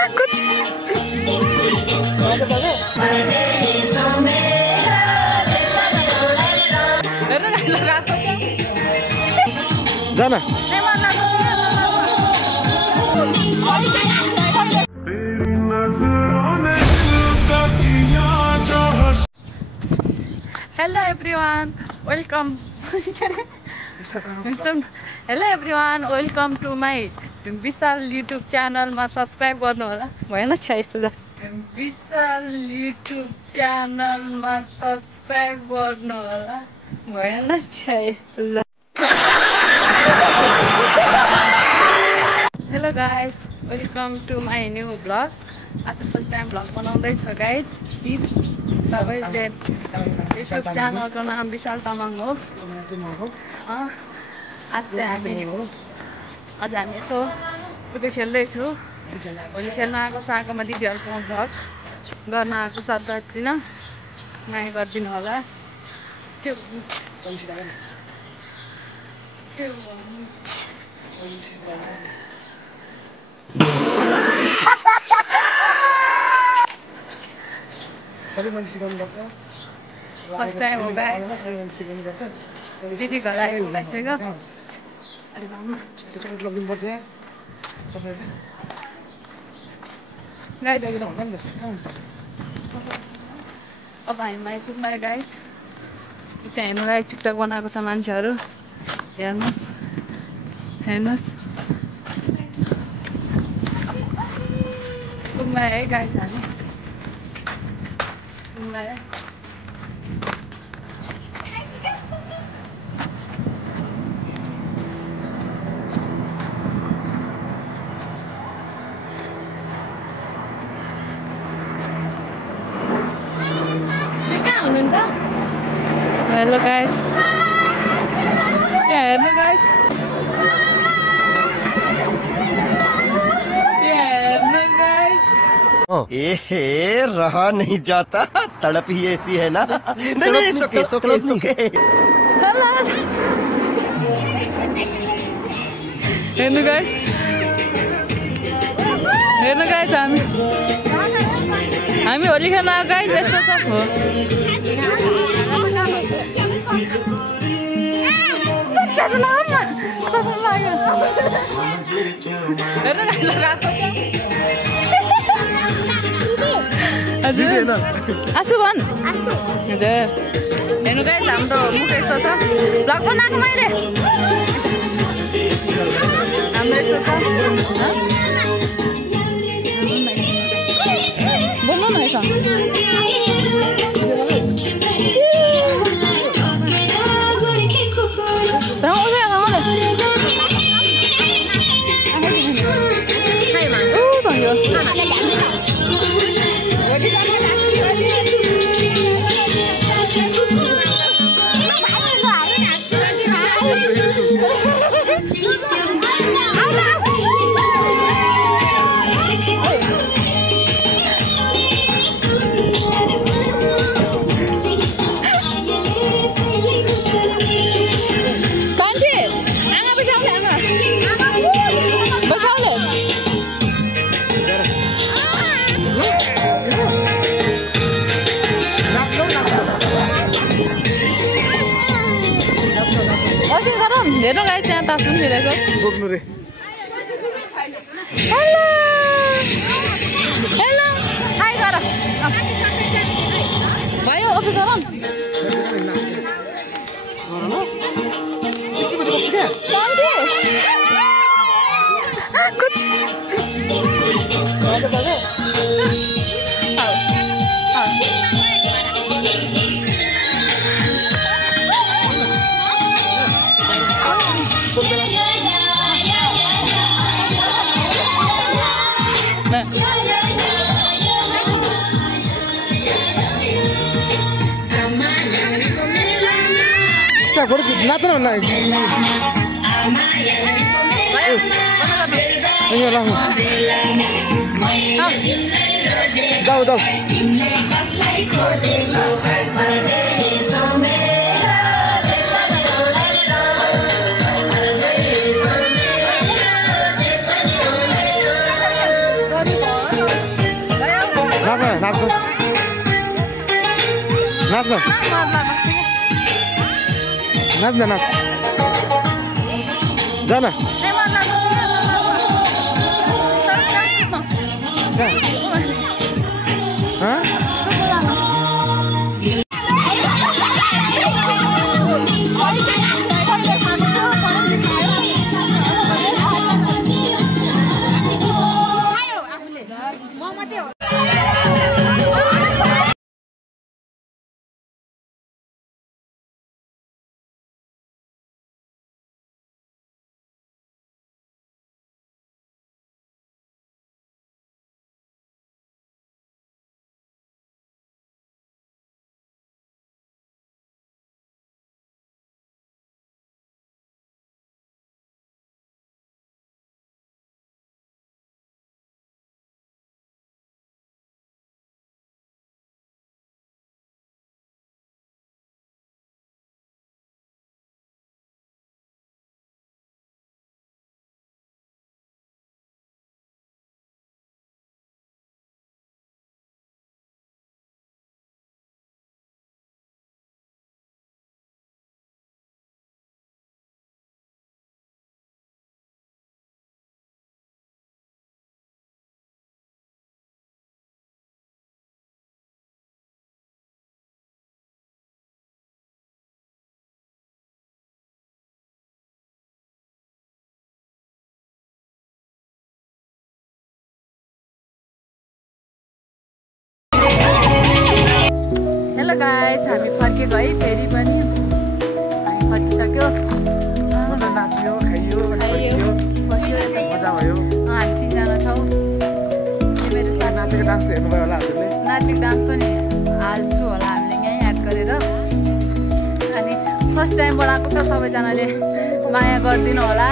कुछ जाना Hello everyone, welcome. Hello everyone, welcome to my Vishal YouTube channel. Ma subscribe garnu hola. Bhayena chha yesto da. Vishal YouTube channel ma subscribe garnu hola. Bhayena chha yesto da. Hello guys, welcome to my new vlog. As first time vlog बनाउँदै छ guys. सबैले YouTube channel को नाम विशाल तामाङ हो. आज हामी यसो पुगे खेल्दैछु. भोलि खेल्न आएको साकोमा दिदीहरुको भ्लग गर्न आएको सधैँ माया गरिदिनु होला. First time हो guys. दिदी घर आएको भइसक्यो. अब हामी आइपुग्नु आयो गाइस. त्यहाँ हेर्नुलाई टिकटक बनाएको छ मान्छेहरू. हेर्नुहोस् पुग्नु आयो है गाइस हामी. पुग्नु आयो. Hello guys. Yeah, hello guys. Yeah, hello guys. रहा नहीं जाता, तड़प ही ऐसी है ना. नहीं सुके. Hello. Hello guys. Hello guys, हामी होली खेल्न आएको गाइस. यस्तो छ हो. आसु भन हजुर. हेर्नु गाइस हाम्रो मुख यस्तो छ. भ्लग बनाएको मैले हाम्रो यस्तो छ. बोल्नु न यसो. हेर्नु गाइस त्यहाँ तास पनि खेलेछ. बोक्नु रे. हेलो हेलो हाई गर. भयो ओके गर. कुछ फोटो नाच्न भन्दा जाऊ नाच न नाच न नाच जा न हेलो गाइस हामी फर्केको है फेरि पनि हामी फर्किसक्यो नाच्यो खाइयो मजा भयो हामी 3 जना छौँ मेरो साथी नाचेको डान्स हेर्नुभयो होला हजुरले नाचेको डान्स पनि हाल्छु होला हामीले यहीँ एड गरेर अनि फर्स्ट टाइम बनाएको छ सबैजनाले माया गरिदिनु होला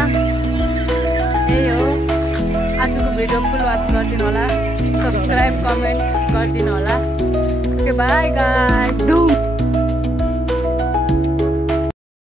यही हो आजको भिडियो फुल वाच गरिदिनु होला सब्सक्राइब कमेन्ट गरिदिनु होला ओके बाई गाइस